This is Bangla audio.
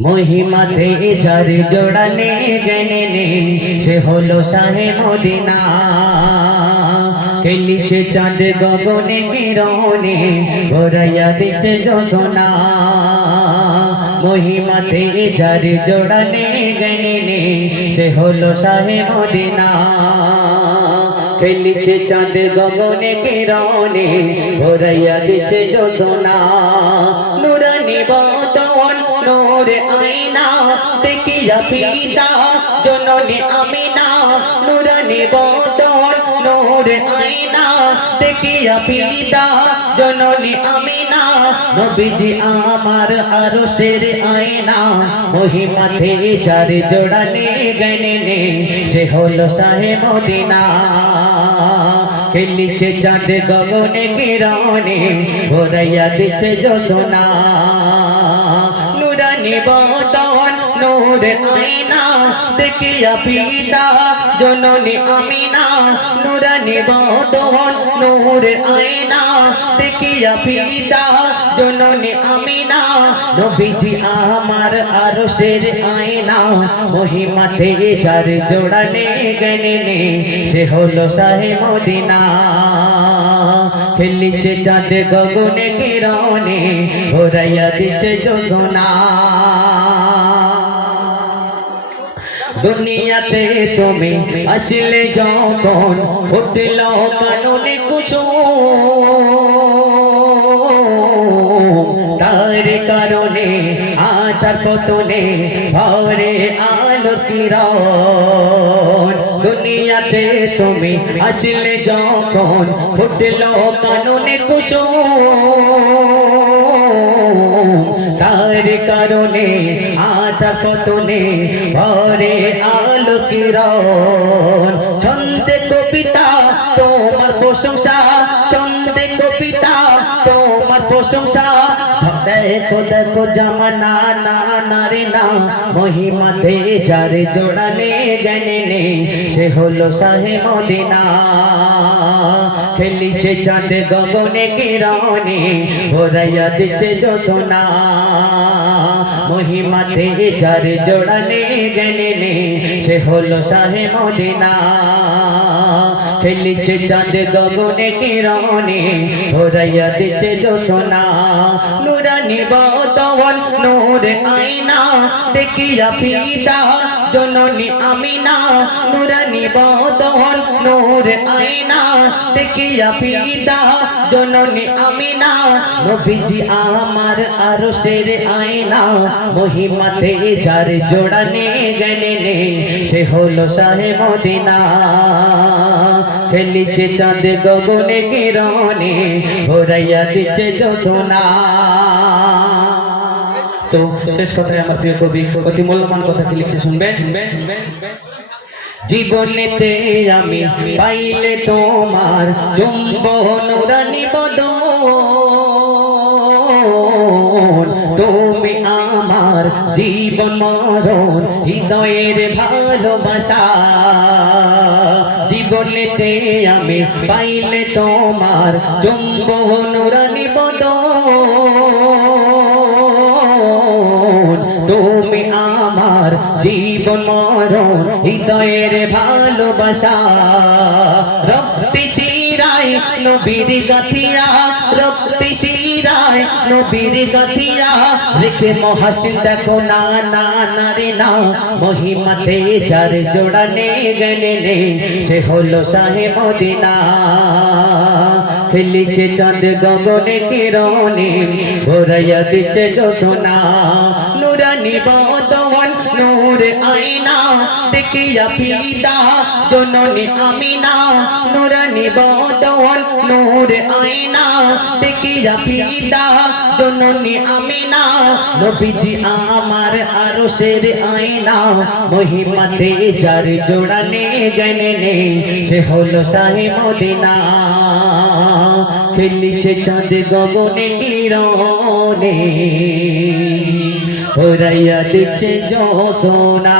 মহিমাতে যার জোড়ানে গেনে নে। সে হলো শাহে মদিনা। খেলিছে চাঁদ গগনে কিরণে ভরাইয়া দিচ্ছে যশোনা মহিমাতে যার জোড়ানে গেনে নে। সে হলো শাহে মদিনা। খেলিছে চাঁদ গগনে কিরণে ভরাইয়া দিচ্ছে যশোনা নুরানি বদন নূর আইনা দেখিয়া পিতা, জননী আমিনা, নুরানি বদন, নূর আইনা দেখিয়া পিতা, জননী আমিনা, নবীজি আমার আরও শের আয়না মহিমাতে চার জোড়ানে গনে সে হলো সাহে মদিনা। খেলিছে চাঁদ গগনে কিরণে ভরাইয়া দিচ্ছে যশোনা বদন নূর আইনা দেখিয়া পিতা, জননী আমিনা আইনা দেখিয়া পিতা, জননী আমিনা। নবীজি আমার আরও শের আয়না মহিমাতে চার জোড়ানে সে হলো মদিনা। খেলিছে চাঁদ গগনে কিরণে ভরাইয়া দিচ্ছে যোজনা। দুনিয়াতে তুমি আসলে যখন ফুটল কানুনে কুসুম। তার কারণে আতার পতনে ভরে আলো কিরণ। দুনিয়াতে তুমি আসলে যখন ফুটল কাননে কুসুম, তার কারণে আধা কতনে ভরে আলো কিরণ। ছন্দে কবিতা, তোমার প্রশংসা ছন্দে কবিতা প্রশংসা। দেখো দেখো, জামানা, না, নারে, না। মহিমাতে যারে জোড়ানে জ্ঞানে নে সে হলো সাহে মদিনা। খেলিছে চাঁদ গগনে, কিরণে ভরাইয়া দিচ্ছে যোজনা মহিমাতে যার জোড়ানে জ্ঞানে নে সে হলো সাহে মদিনা। খেলিছে চাঁদ গগনে, কিরণে ভরাইয়া দিচ্ছে যোজনা নুরানি বদন, নূর আইনা দেখিয়া পিতা জননী আমিনা, নুরানি বদন, নূর আইনা দেখিয়া পিতা জননী আমিনা, নবীজি আমার আরও শের আয়না মহিমাতে যার জোড়ানে গনে নে সে হলো সাহে মদিনা। খেলিছে চাঁদ গগনে কিরণে ভরাইয়া দিচ্ছে যোজনা তো শেষ কথায় আমার প্রিয় কবি, অতি মূল্যবান কথা কি লিখছে শুনবে জীবনেতে আমি পাইলে তোমার চুম্বন রানী বদন। তুমি আমার জীবন মরণ, হৃদয়ের ভালোবাসা। জীবনেতে আমি পাইলে তোমার চুম্বন রানী বদন। তুমি আমার জীবন মরণ হৃদয়ের ভালোবাসা। রক্তি চিরায় নবীর গাথিয়া রক্তি চিরায় নবীর গাথিয়া। রেখে মহাসিন দেখো, না না না রে, না। মহিমাতে যার জোড়ানে গেলে নে সে হলো শাহে মদিনা। খেলিছে চাঁদ গগনে, কিরণে ভরাইয়া দিচ্ছে যোজনা নুরানি বদন নূর আইনা দেখিয়া পিতা, জননী আমিনা, নুরানি বদন, নূর আইনা দেখিয়া পিতা, জননী আমিনা। নবীজি আমার আরও শের আইনা মহিমাতে যার জোড়ানে গনে নে সে হলো শাহে মদিনা। খেলিছে চাঁদ গগনে কিরণে ভরাইয়া দিচ্ছে যশোনা।